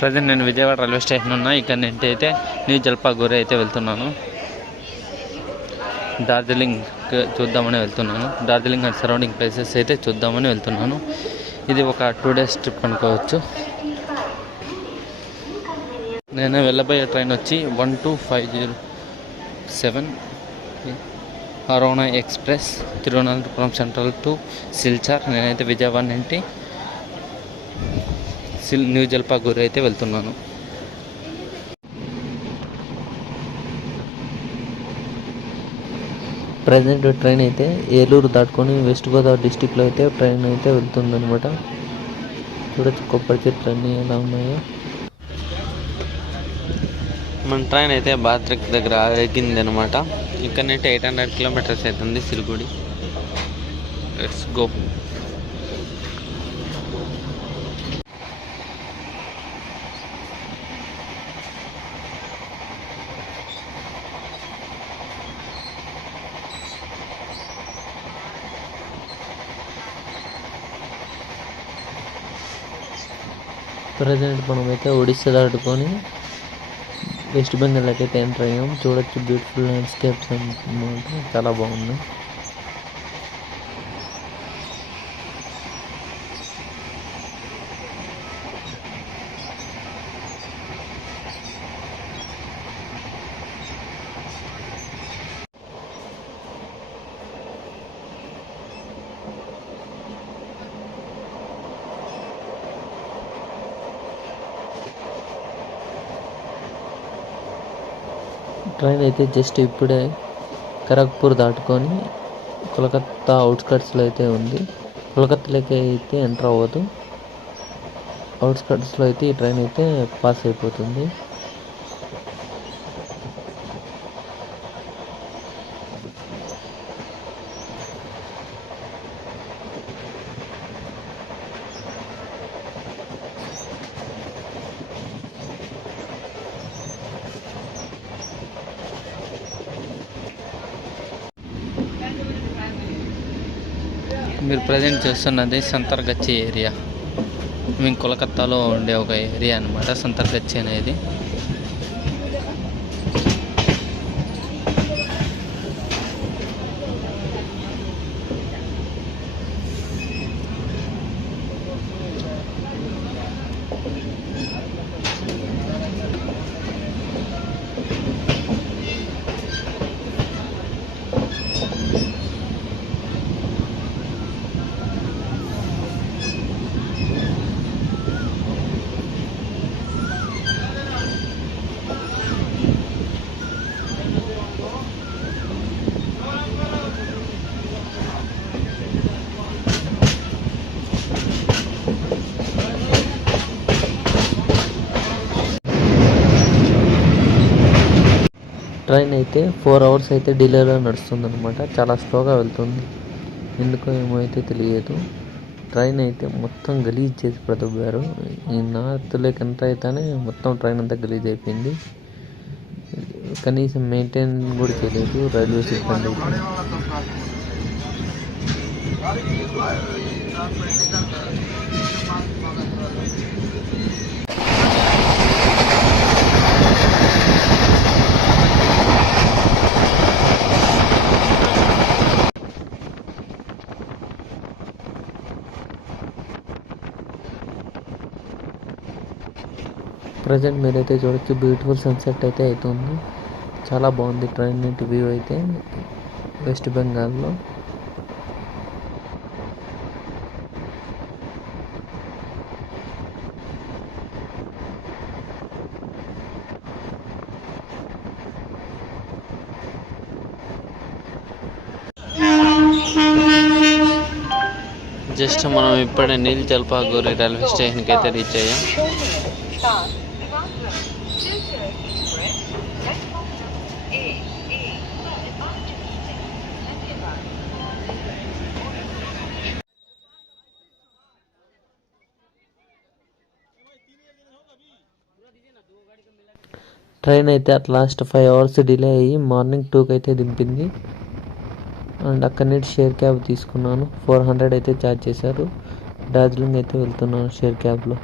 ప్రజెంట్ నేను Vijayawada railway station ఉన్నా. ఇక్కడ నుంచి అయితే న్యూ జల్పాగూరి అయితే వెళ్తున్నాను. డార్జిలింగ్ చూద్దామని వెళ్తున్నాను. డార్జిలింగ్ అండ్ సరౌండింగ్ ప్లేసెస్ అయితే చూద్దామని వెళ్తున్నాను. ఇది ఒక 2 days ట్రిప్ అనుకోవచ్చు. నేను వెళ్ళబోయే ట్రైన్ వచ్చి 12507 Aronai express, Thiruvananthapuram central to Silchar. నేనైతే విజయవాడ నుండి న్యూ జల్పాగూరి అయితే వెళ్తున్నాను. ప్రజెంట్ ట్రైన్ అయితే ఏలూరు దాటుకొని వెస్ట్ గోదావరి డిస్టిక్లో అయితే ట్రైన్ అయితే వెళ్తుందనమాట. చూడొచ్చు కొబ్బరి చెట్లు అన్నీ ఎలా ఉన్నాయో. మన ట్రైన్ అయితే బాత్రిక్ దగ్గర ఎక్కింది అనమాట. ఇక్కడ నుండి 800 kilometers అవుతుంది సిలిగుడి. Let's go. ప్రజెంట్ మనమైతే ఒడిస్సా దాటుకొని వెస్ట్ బెంగాల్కి అయితే ఎంటర్ అయ్యాం. చూడొచ్చు బ్యూటిఫుల్ ల్యాండ్స్కేప్స్ అన్నమాట, చాలా బాగుంది. ట్రైన్ అయితే జస్ట్ ఇప్పుడే ఖరగ్పూర్ దాటుకొని కోల్కత్తా అవుట్స్కట్స్లో అయితే ఉంది. కోల్కత్తాలోకి అయితే ఎంటర్ అవ్వదు, అవుట్స్కట్స్లో అయితే ఈ ట్రైన్ అయితే పాస్ అయిపోతుంది. మీరు ప్రజెంట్ చూస్తున్నది సంతర్గచ్చి ఏరియా. మేము కోలకత్తాలో ఉండే ఒక ఏరియా అనమాట సంతర్గచ్చి అనేది. ట్రైన్ అయితే 4 hours అయితే డిలేలో నడుస్తుంది అనమాట. చాలా స్లోగా వెళ్తుంది, ఎందుకో ఏమో అయితే తెలియదు. ట్రైన్ అయితే మొత్తం గలీజ్ చేసి పడతారు. ఈ నార్త్లోకి ఎంత అయితేనే మొత్తం ట్రైన్ అంతా గలీజ్ అయిపోయింది. కనీసం మెయింటైన్ కూడా చేయలేదు రైల్వే సిబ్బంది అయితే. ప్రజెంట్ మీరైతే చూడొచ్చు బ్యూటిఫుల్ సన్సెట్ అయితే అవుతుంది. చాలా బాగుంది ట్రైన్ నుండి వ్యూ అయితే వెస్ట్ బెంగాల్లో. జస్ట్ మనం ఇప్పుడే న్యూ జల్పాగూరి రైల్వే స్టేషన్కి అయితే రీచ్ అయ్యాం. ట్రైన్ అయితే అట్ లాస్ట్ 5 hours డిలే అయ్యి మార్నింగ్ 2కి అయితే దింపింది. అండ్ అక్కడి నుంచి షేర్ క్యాబ్ తీసుకున్నాను. 400 అయితే ఛార్జ్ చేశారు. డార్జిలింగ్ అయితే వెళ్తున్నాను షేర్ క్యాబ్లో.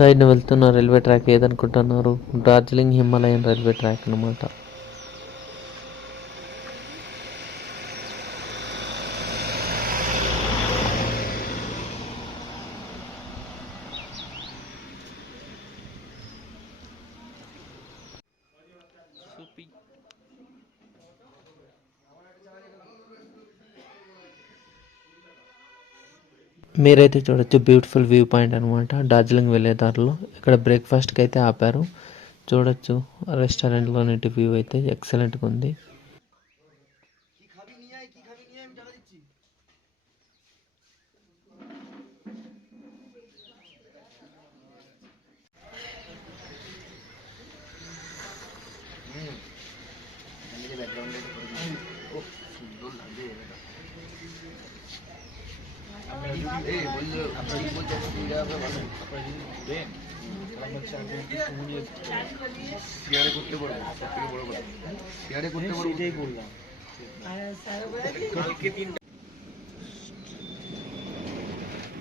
సైడ్ని వెళ్తున్న రైల్వే ట్రాక్ ఏదనుకుంటున్నారు? డార్జిలింగ్ హిమాలయన్ రైల్వే ట్రాక్ అనమాట. మీరైతే చూడొచ్చు, బ్యూటిఫుల్ వ్యూ పాయింట్ అనమాట డార్జిలింగ్ వెళ్ళే దారిలో. ఇక్కడ బ్రేక్ఫాస్ట్కి అయితే ఆపారు. చూడొచ్చు రెస్టారెంట్లో నీటి వ్యూ అయితే ఎక్సలెంట్గా ఉంది.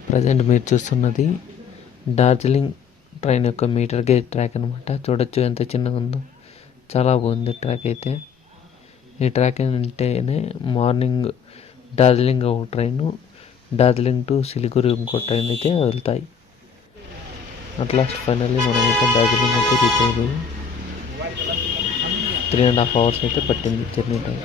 ప్రజెంట్ మీరు చూస్తున్నది డార్జిలింగ్ ట్రైన్ యొక్క మీటర్ గేజ్ ట్రాక్ అనమాట. చూడొచ్చు ఎంత చిన్నగా ఉందో, చాలా బాగుంది ట్రాక్ అయితే. ఈ ట్రాక్ అంటేనే మార్నింగ్ డార్జిలింగ్ ఒక ట్రైను, డార్జిలింగ్ టు సిలిగురి ఇంకో ట్రైన్ అయితే వెళ్తాయి. అట్లాస్ట్ ఫైనల్లీ మనమైతే డార్జిలింగ్ అయితే రీచ్ అయ్యింది. 3.5 hours అయితే పట్టింది జర్నీ టైం.